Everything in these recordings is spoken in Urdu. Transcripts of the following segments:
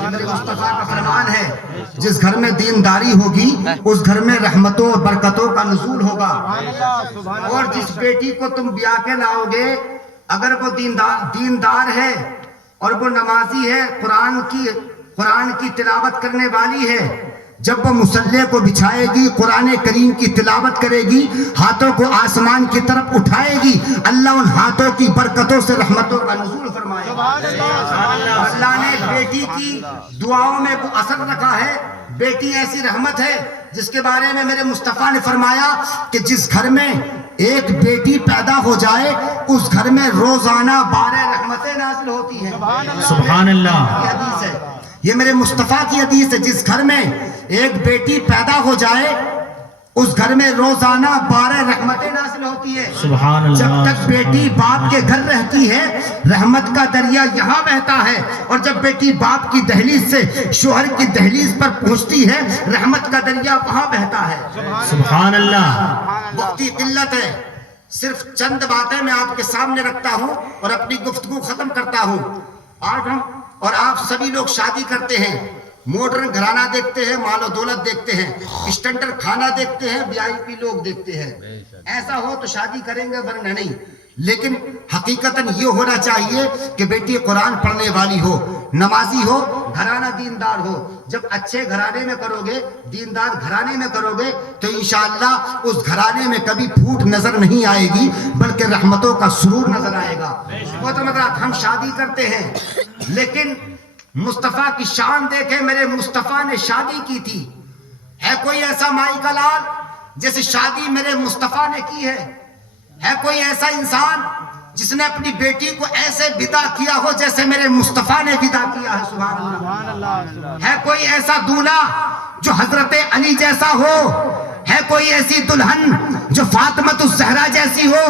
مصطفیٰ کا فرمان ہے جس گھر میں دینداری ہوگی اس گھر میں رحمتوں اور برکتوں کا نزول ہوگا. اور جس بیٹی کو تم بیاہ کے لاؤ گے اگر وہ دیندار ہے اور وہ نمازی ہے, قرآن کی تلاوت کرنے والی ہے, جب وہ مصلی کو بچھائے گی قرآن کریم کی تلاوت کرے گی, ہاتھوں کو آسمان کی طرف اٹھائے گی, اللہ ان ہاتھوں کی برکتوں سے رحمتوں کا نزول فرمائے گا. اللہ نے بیٹی کی دعاؤں میں وہ اثر رکھا ہے. بیٹی ایسی رحمت ہے جس کے بارے میں میرے مصطفیٰ نے فرمایا کہ جس گھر میں ایک بیٹی پیدا ہو جائے اس گھر میں روزانہ 12 رحمتیں نازل ہوتی ہیں. سبحان اللہ. یہ حدیث ہے, یہ میرے مصطفیٰ کی حدیث ہے. جس گھر میں ایک بیٹی پیدا ہو جائے اس گھر میں روزانہ 12 رحمتیں نازل ہوتی ہے. سبحان اللہ. جب تک بیٹی باپ کے گھر رہتی ہے رحمت کا دریا یہاں بہتا ہے, اور جب بیٹی باپ کی دہلیز سے شوہر کی دہلیز پر پہنچتی ہے رحمت کا دریا وہاں بہتا ہے. سبحان اللہ. وقت کی قلت ہے, صرف چند باتیں میں آپ کے سامنے رکھتا ہوں اور اپنی گفتگو ختم کرتا ہوں. آج ہم اور آپ سبھی لوگ شادی کرتے ہیں, ماڈرن گھرانہ دیکھتے ہیں, مال و دولت دیکھتے ہیں, اسٹینڈرڈ کھانا دیکھتے ہیں, VIP لوگ دیکھتے ہیں. ایسا ہو تو شادی کریں گے ورنہ نہیں. لیکن حقیقتاً یہ ہونا چاہیے کہ بیٹی قرآن پڑھنے والی ہو, نمازی ہو, گھرانہ دیندار ہو. جب اچھے گھرانے میں کرو گے, دیندار گھرانے میں کرو گے تو انشاءاللہ اس گھرانے میں کبھی پھوٹ نظر نہیں آئے گی بلکہ رحمتوں کا سرور نظر آئے گا. محترم حضرات, ہم شادی کرتے ہیں لیکن مصطفیٰ کی شان دیکھیں. میرے مصطفیٰ نے شادی کی تھی. ہے کوئی ایسا مائی کا لال جیسے شادی میرے مصطفیٰ نے کی ہے؟ ہے کوئی ایسا انسان جس نے اپنی بیٹی کو ایسے ودا کیا ہو جیسے میرے مصطفیٰ نے ودا کیا ہے؟ سبحان اللہ. ہے کوئی ایسا دولہا جو حضرت علی جیسا ہو؟ ہے کوئی ایسی دلہن جو فاطمۃ الزہرا جیسی ہو؟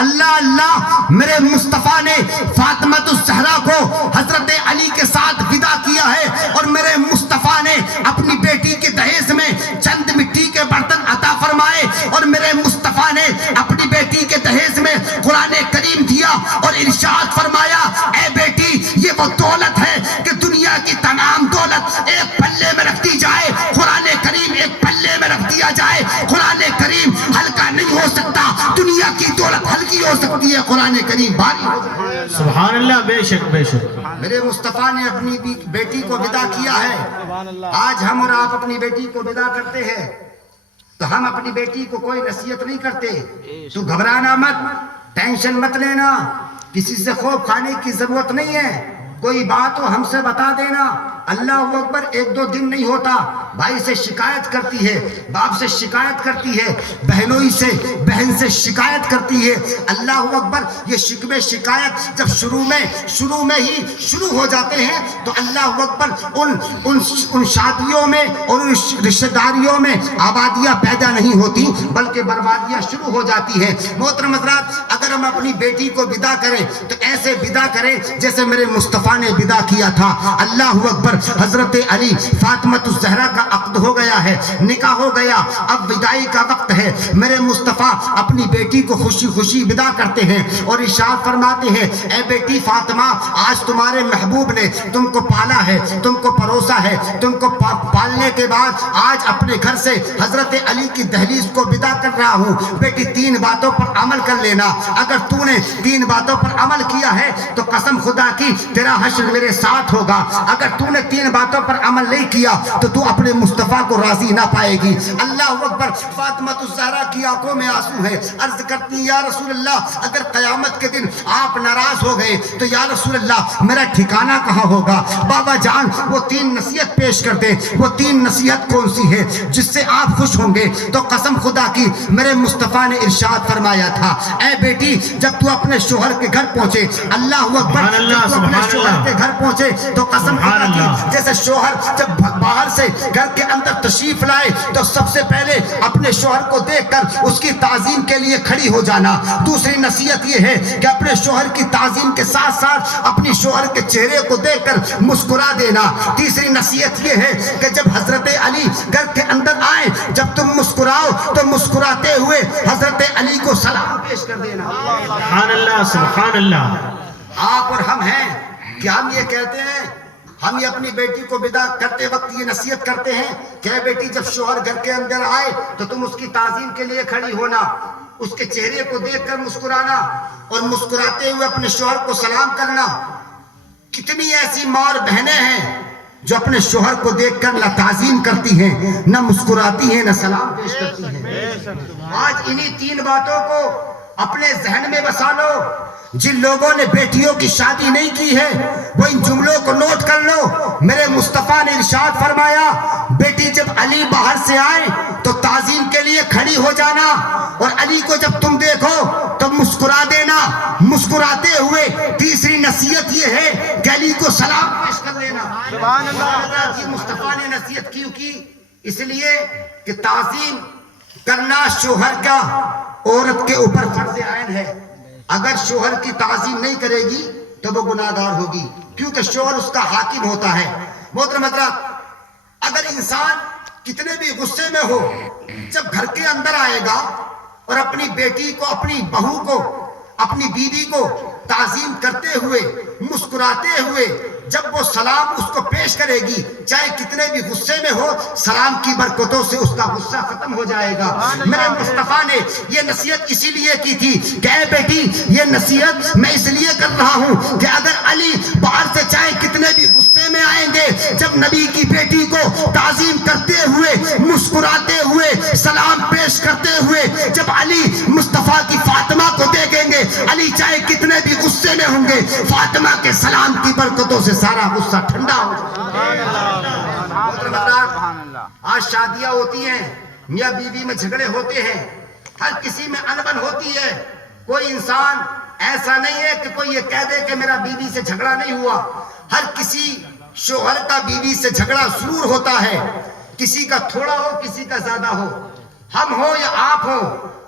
اللہ اللہ, میرے مصطفیٰ نے فاطمۃ الزہرا کو حضرت علی کے ساتھ ودا کیا ہے, اور میرے مصطفیٰ نے اپنی بیٹی کے دہیز میں چند مٹی کے برتن عطا فرمائے, اور میرے مصطفیٰ نے اپنی بیٹی کے دہیز میں قرآن کریم دیا اور ارشاد فرمایا, اے بیٹی یہ وہ دولت ہے کہ دنیا کی تمام دولت ایک پلے میں رکھ دی جائے, قرآن کریم ایک پلے میں رکھ دیا جائے. قرآن کریم ہلکا نہیں ہو سکتا, دنیا کی دولت ہلکی ہو سکتی ہے, قرآن کریم بھاری ہو سکتا ہے. سبحان اللہ. بے شک بے شک. میرے مصطفیٰ نے اپنی بیٹی کو ودا کیا ہے. آج ہم اور آپ اپنی بیٹی کو ودا کرتے ہیں تو ہم اپنی بیٹی کو کوئی نصیحت نہیں کرتے. تو گھبرانا مت, ٹینشن مت لینا, کسی سے خوف کھانے کی ضرورت نہیں ہے. کوئی بات ہو ہم سے بتا دینا. اللہ اکبر. 1-2 دن نہیں ہوتا بھائی سے شکایت کرتی ہے, باپ سے شکایت کرتی ہے, بہنوئی سے بہن سے شکایت کرتی ہے. اللہ اکبر. یہ شکوے شکایت جب شروع میں ہی شروع ہو جاتے ہیں تو اللہ اکبر ان شادیوں میں اور ان رشتہ داریوں میں آبادیاں پیدا نہیں ہوتی بلکہ بربادیاں شروع ہو جاتی ہیں. محترم حضرات, اگر ہم اپنی بیٹی کو ودا کریں تو ایسے ودا کریں جیسے میرے مصطفیٰ نے ودا کیا تھا. اللہ اکبر. حضرت علی فاطمۃ الزہرا کا عقد ہو گیا ہے, نکاح ہو گیا, اب وداعی کا وقت ہے. میرے مصطفیٰ اپنی بیٹی کو خوشی خوشی ودا کرتے ہیں اور ارشاد فرماتے ہیں, اے بیٹی فاطمہ, آج تمہارے محبوب نے تم کو پالا ہے, تم کو پروسا ہے, تم کو پالنے کے بعد آج اپنے گھر سے حضرت علی کی دہلیز کو ودا کر رہا ہوں. بیٹی 3 باتوں پر عمل کر لینا. اگر تو نے 3 باتوں پر عمل کیا ہے تو قسم خدا کی تیرا حشر میرے ساتھ ہوگا. اگر تو نے 3 باتوں پر عمل نہیں کیا تو تو اپنے مصطفیٰ کو راضی نہ پائے گی. اللہ اکبر. فاطمۃ الزہرا کی آنکھوں میں آنسو ہے, عرض کرتی یا رسول اللہ, اگر قیامت کے دن آپ ناراض ہو گئے تو یا رسول اللہ میرا ٹھکانہ کہاں ہوگا؟ بابا جان وہ 3 نصیحت پیش کر دے. وہ 3 نصیحت کون سی ہے جس سے آپ خوش ہوں گے؟ تو قسم خدا کی میرے مصطفیٰ نے ارشاد فرمایا تھا, اے بیٹی جب تو اپنے شوہر کے گھر پہنچے, اللہ اکبر, جب تو اپنے شوہر کے گھر پہنچے تو قسم خدا کی جیسے شوہر جب باہر سے گھر کے اندر تشریف لائے تو سب سے پہلے اپنے شوہر کو دیکھ کر اس کی تعظیم کے لیے کھڑی ہو جانا. دوسری نصیحت یہ ہے کہ اپنے شوہر کی تعظیم کے ساتھ ساتھ اپنی شوہر کے چہرے کو دیکھ کر مسکرا دینا. تیسری نصیحت یہ ہے کہ جب حضرت علی گھر کے اندر آئے, جب تم مسکراؤ تو مسکراتے ہوئے حضرت علی کو سلام پیش کر دینا. سبحان اللہ. سبحان اللہ. آپ اور ہم ہیں کہ ہم یہ کہتے ہیں ہم یہ اپنی بیٹی کو ودا کرتے وقت یہ نصیحت کرتے ہیں کہ اے بیٹی جب شوہر گھر کے اندر آئے تو تم اس کی تعظیم کے لیے کھڑی ہونا، اس کے چہرے کو دیکھ کر مسکرانا اور مسکراتے ہوئے اپنے شوہر کو سلام کرنا۔ کتنی ایسی ماں اور بہنیں ہیں جو اپنے شوہر کو دیکھ کر نہ تعظیم کرتی ہیں، نہ مسکراتی ہیں، نہ سلام پیش کرتی ہیں۔ آج انہی 3 باتوں کو اپنے ذہن میں بسا لو۔ جن لوگوں نے بیٹیوں کی شادی نہیں کی ہے وہ ان جملوں کو نوٹ کر لو۔ میرے مصطفیٰ نے ارشاد فرمایا بیٹی جب علی باہر سے آئے تو تعظیم کے لیے کھڑی ہو جانا، اور علی کو جب تم دیکھو تو مسکرا دینا۔ مسکراتے ہوئے تیسری نصیحت یہ ہے کہ علی کو سلام پیش کر لینا۔ سبحان اللہ۔ یہ مصطفیٰ نے نصیحت کیوں کی؟ اس لیے کہ تعظیم کرنا شوہر کا عورت کے اوپر فرض عین ہے۔ اگر شوہر کی تعظیم نہیں کرے گی تو وہ گناہگار ہوگی، کیونکہ شوہر اس کا حاکم ہوتا ہے۔ محترم حضرات، اگر انسان کتنے بھی غصے میں ہو، جب گھر کے اندر آئے گا اور اپنی بیٹی کو، اپنی بہو کو، اپنی بیوی کو تعظیم کرتے ہوئے، مسکراتے ہوئے جب وہ سلام اس کو پیش کرے گی، چاہے کتنے بھی غصے میں ہو، سلام کی برکتوں سے اس کا غصہ ختم ہو جائے گا۔ میرے مصطفیٰ نے یہ نصیحت اسی لیے کی تھی کہ اے بیٹی یہ نصیحت میں اس لیے کر رہا ہوں کہ اگر علی باہر سے چاہے کتنے بھی غصے میں آئیں گے، جب نبی کی بیٹی کو تعظیم کرتے ہوئے، مسکراتے ہوئے، سلام پیش کرتے ہوئے جب علی مصطفیٰ کی فاطمہ کو دیکھیں گے، علی چاہے کتنے بھی غصے میں ہوں گے، فاطمہ کے سلام کی برکتوں سے سارا غصہ ٹھنڈا ہو جائے۔ آج شادیاں ہوتی ہیں، میاں بیوی میں جھگڑے ہوتے ہیں، ہر کسی میں انبن ہوتی ہے۔ کوئی انسان ایسا نہیں ہے کہ کوئی یہ کہہ دے کہ میرا بیوی سے جھگڑا نہیں ہوا۔ ہر کسی شوہر کا بیوی سے جھگڑا ضرور ہوتا ہے، کسی کا تھوڑا ہو، کسی کا زیادہ ہو، ہم ہو یا آپ ہو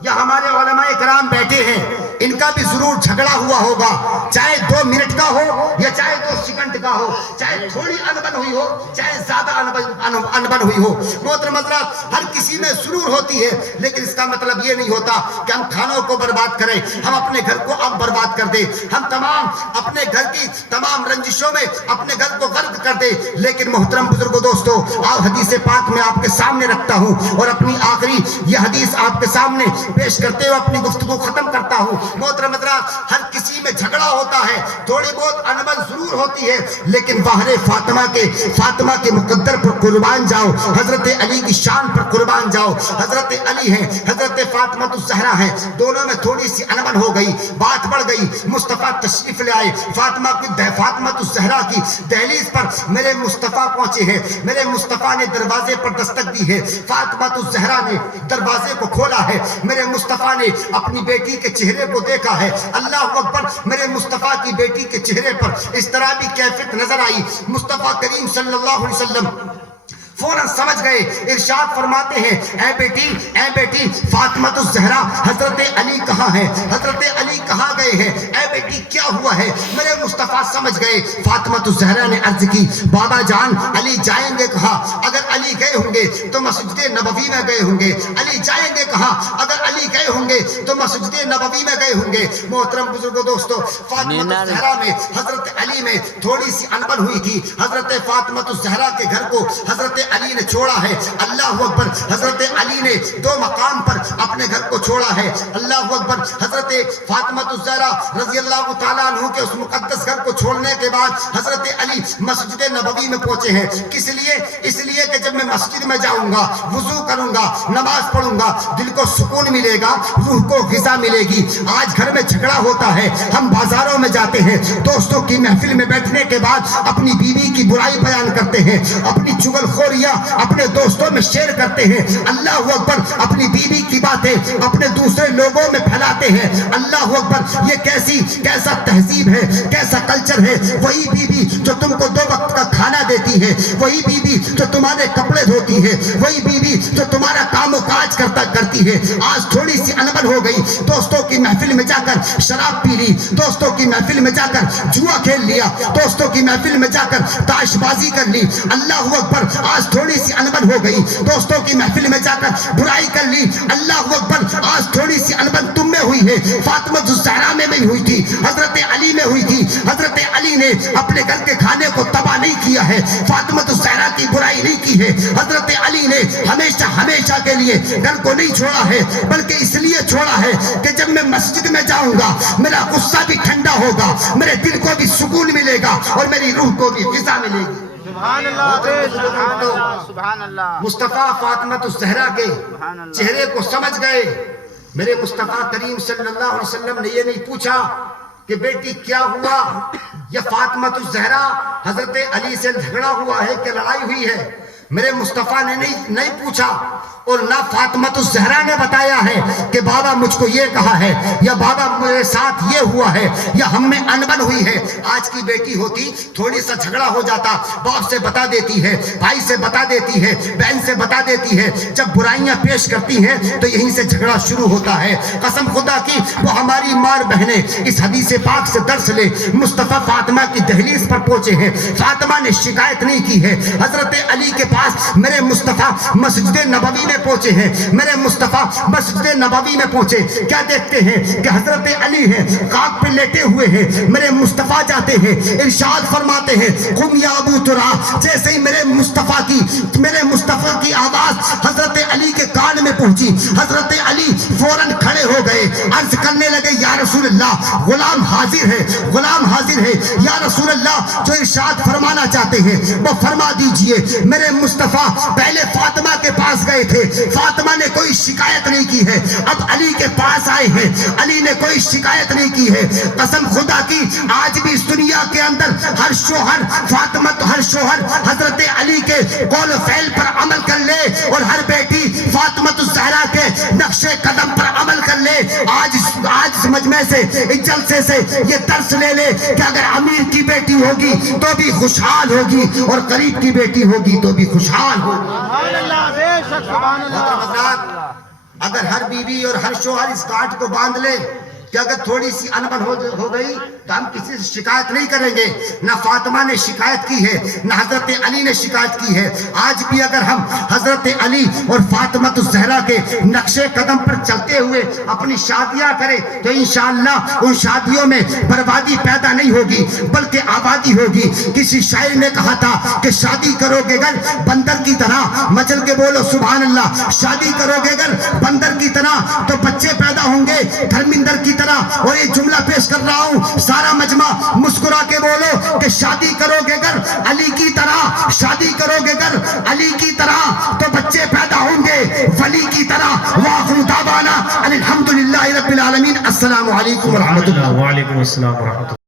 یا ہمارے علماء کرام بیٹھے ہیں، ان کا بھی ضرور جھگڑا ہوا ہوگا، چاہے 2 منٹ کا ہو یا چاہے 2 سیکنڈ کا ہو، چاہے تھوڑی انبن ہوئی ہو چاہے زیادہ انبن ہوئی ہو۔ محترم حضرات، ہر کسی میں ضرور ہوتی ہے، لیکن اس کا مطلب یہ نہیں ہوتا کہ ہم کھانوں کو برباد کریں، ہم اپنے گھر کو اب برباد کر دیں، ہم تمام اپنے گھر کی تمام رنجشوں میں اپنے گھر کو غرق کر دیں۔ لیکن محترم بزرگوں، دوستو، آج حدیث پاک میں آپ کے سامنے رکھتا ہوں اور اپنی آخری یہ حدیث آپ کے سامنے پیش کرتے ہوئے اپنی گفتگو ختم کرتا ہوں۔ محترم حضرات، ہر کسی میں جھگڑا ہوتا ہے، تھوڑی بہت انبن ضرور ہوتی ہے، لیکن بہر فاطمہ کے مقدر پر قربان جاؤ، حضرت علی کی شان پر قربان جاؤ۔ حضرت علی ہیں، حضرت فاطمہ الزہرا ہیں، دونوں میں تھوڑی سی انبن ہو گئی، بات بڑھ گئی، مصطفیٰ تشریف لے آئے، فاطمہ الزہرا کی دہلیز پر میرے مصطفیٰ پہنچے ہیں، میرے مصطفیٰ نے دروازے پر دستک دی ہے، فاطمہ الزہرا نے دروازے کو کھولا ہے، میرے مصطفیٰ نے اپنی بیٹی کے چہرے کو دیکھا ہے۔ اللہ اکبر، میرے مصطفیٰ کی بیٹی کے چہرے پر اس طرح بھی کیفیت نظر آئی، مصطفیٰ کریم صلی اللہ علیہ وسلم فوراً سمجھ گئے، ارشاد فرماتے ہیں اے بیٹی فاطمہ الزہرا، حضرت علی کہاں ہے؟ حضرت علی کہاں گئے ہیں؟ اے بیٹی کیا ہوا ہے؟ میرے مصطفیٰ سمجھ گئے۔ فاطمہ الزہرا نے عرض کی بابا جان علی جائیں گے کہاں؟ اگر علی گئے ہوں گے تو مسجد نبوی میں گئے ہوں گے۔ علی جائیں گے کہاں؟ اگر علی گئے ہوں گے تو مسجد نبوی میں گئے ہوں گے۔ محترم بزرگوں، دوستو، فاطمہ الزہرا میں حضرت علی میں تھوڑی سی انبن ہوئی تھی۔ حضرت فاطمہ الزہرا کے گھر کو حضرت علی نے چھوڑا ہے۔ اللہ اکبر، حضرت علی نے 2 مقام پر اپنے گھر کو چھوڑا ہے۔ اللہ اکبر، حضرت فاطمہ الزہرا رضی اللہ تعالیٰ عنہ کے اس مقدس گھر کو چھوڑنے کے بعد حضرت علی مسجد نبوی میں پہنچے ہیں۔ کس لیے؟ اس لیے کہ جب میں مسجد میں جاؤں گا، وضو کروں گا، نماز پڑھوں گا، دل کو سکون ملے گا، روح کو غذا ملے گی۔ آج گھر میں جھگڑا ہوتا ہے، ہم بازاروں میں جاتے ہیں، دوستوں کی محفل میں بیٹھنے کے بعد اپنی بیوی کی برائی بیان کرتے ہیں، اپنی چغل خوریاں اپنے دوستوں میں شیئر کرتے ہیں۔ اللہ اکبر، اپنی بیوی کی باتیں اپنے دوسرے لوگوں میں پھیلاتے ہیں۔ اللہ اکبر، یہ کیسا تہذیب ہے، کیسا کلچر ہے۔ وہی بیوی جو تم کو 2 وقت کا کھانا دیتی ہے، وہی بیوی جو تمہارے کپڑے دھوتی ہے، وہی بیوی جو تمہارا کام و کاج کرتی ہے۔ آج تھوڑی سی انبن ہو گئی، دوستوں کی محفل میں جا کر شراب پی لی، دوستوں کی محفل میں جا کر جوا کھیل لیا، دوستوں کی محفل میں جا کر تاش بازی کر لی۔ اللہ اکبر، آج تھوڑی سی انبن ہو گئی، دوستوں کی محفل میں جا کر برائی کر لی۔ اللہ اکبر، آج تھوڑی سی انبن تم میں میں ہوئی ہے, فاطمہ الزہرا میں بھی ہوئی تھی, حضرت علی میں ہوئی تھی. حضرت علی نے اپنے گھر کے کھانے کو تباہ نہیں کیا ہے, فاطمہ الزہرا کی برائی نہیں کی ہے. حضرت علی نے ہمیشہ ہمیشہ کے لیے گھر کو نہیں چھوڑا ہے, بلکہ اس لیے چھوڑا ہے کہ جب میں مسجد میں جاؤں گا میرا غصہ بھی ٹھنڈا ہوگا, میرے دل کو بھی سکون ملے گا اور میری روح کو بھی غذا ملے گی. سبحان اللہ, سبحان اللہ. مصطفیٰ فاطمہ الزہرا کے چہرے کو سمجھ گئے. میرے مصطفیٰ کریم صلی اللہ علیہ وسلم نے یہ نہیں پوچھا کہ بیٹی کیا ہوا, یا فاطمہ الزہرا حضرت علی سے جھگڑا ہوا ہے کہ لڑائی ہوئی ہے. میرے مصطفیٰ نے نہیں پوچھا, اور نہ فاطمہ الزہرا نے بتایا ہے کہ بابا مجھ کو یہ کہا ہے, یا بابا میرے ساتھ یہ ہوا ہے, یا ہم میں انبن ہوئی ہے. آج کی بیٹی ہوتی تھوڑی سا جھگڑا ہو جاتا, باپ سے بتا دیتی ہے, بھائی سے بتا دیتی ہے, بہن سے بتا دیتی ہے. جب برائیاں پیش کرتی ہیں تو یہیں سے جھگڑا شروع ہوتا ہے. قسم خدا کی وہ ہماری ماں بہنیں اس حدیث پاک سے درس لے. مصطفیٰ فاطمہ کی دہلیز پر پہنچے ہیں, فاطمہ نے شکایت نہیں کی ہے. حضرت علی کے پاس میرے مصطفیٰ مسجد نبوی میں پہنچے ہیں, میرے مصطفیٰ مسجد نبوی میں پہنچے, کیا دیکھتے ہیں کہ حضرت علی ہیں خاک پہ لیٹے ہوئے ہیں. میرے مصطفیٰ جاتے ہیں, ارشاد فرماتے ہیں قم یا ابو تراب. جیسے ہی میرے مصطفیٰ کی آواز حضرت علی کے کان میں پہنچی, حضرت علی فوراً کھڑے ہو گئے, عرض کرنے لگے یا رسول اللہ غلام حاضر ہے, غلام حاضر ہے. یا رسول اللہ جو ارشاد فرمانا چاہتے ہیں وہ فرما دیجئے. میرے مصطفیٰ پہلے فاطمہ کے پاس گئے تھے, فاطمہ نے کوئی شکایت نہیں کی ہے, اب علی کے پاس آئے ہیں, علی نے کوئی شکایت نہیں کی ہے. قسم خدا کی آج بھی اس دنیا کے اندر ہر شوہر حضرت علی کے قول و فعل پر عمل کر لے, اور ہر بیٹی فاطمہ الزہرا کے نقش قدم پر عمل کر لے. آج اس مجمع سے, اس جلسے سے یہ درس لے لے کہ اگر امیر کی بیٹی ہوگی تو بھی خوشحال ہوگی, اور غریب کی بیٹی ہوگی تو بھی خوشحال ہوگی. سبحان اللہ, بے شک سبحان اللہ. اگر ہر بیوی اور ہر شوہر اس کاٹ کو باندھ لے کہ اگر تھوڑی سی انبن ہو گئی تو ہم کسی سے شکایت نہیں کریں گے. نہ فاطمہ نے شکایت کی ہے, نہ حضرت علی نے شکایت کی ہے. آج بھی اگر ہم حضرت علی اور فاطمہ الزہرا کے نقش قدم پر چلتے ہوئے اپنی شادیاں کریں تو انشاءاللہ ان شادیوں میں بربادی پیدا نہیں ہوگی بلکہ آبادی ہوگی. کسی شاعر نے کہا تھا کہ شادی کرو گے گر بندر کی طرح, مچل کے بولو سبحان اللہ, شادی کرو گے گر بندر کی طرح تو بچے پیدا ہوں گے دھرمندر کی طرح. اور یہ جملہ پیش کر رہا ہوں, سارا مجمع مسکرا کے بولو کہ شادی کرو گے گر علی کی طرح, شادی کرو گے گر علی کی طرح تو بچے پیدا ہوں گے ولی کی طرح. وآخر دعوانا الحمدللہ رب العالمین. السلام علیکم ورحمۃ اللہ. وعلیکم السلام ورحمۃ اللہ.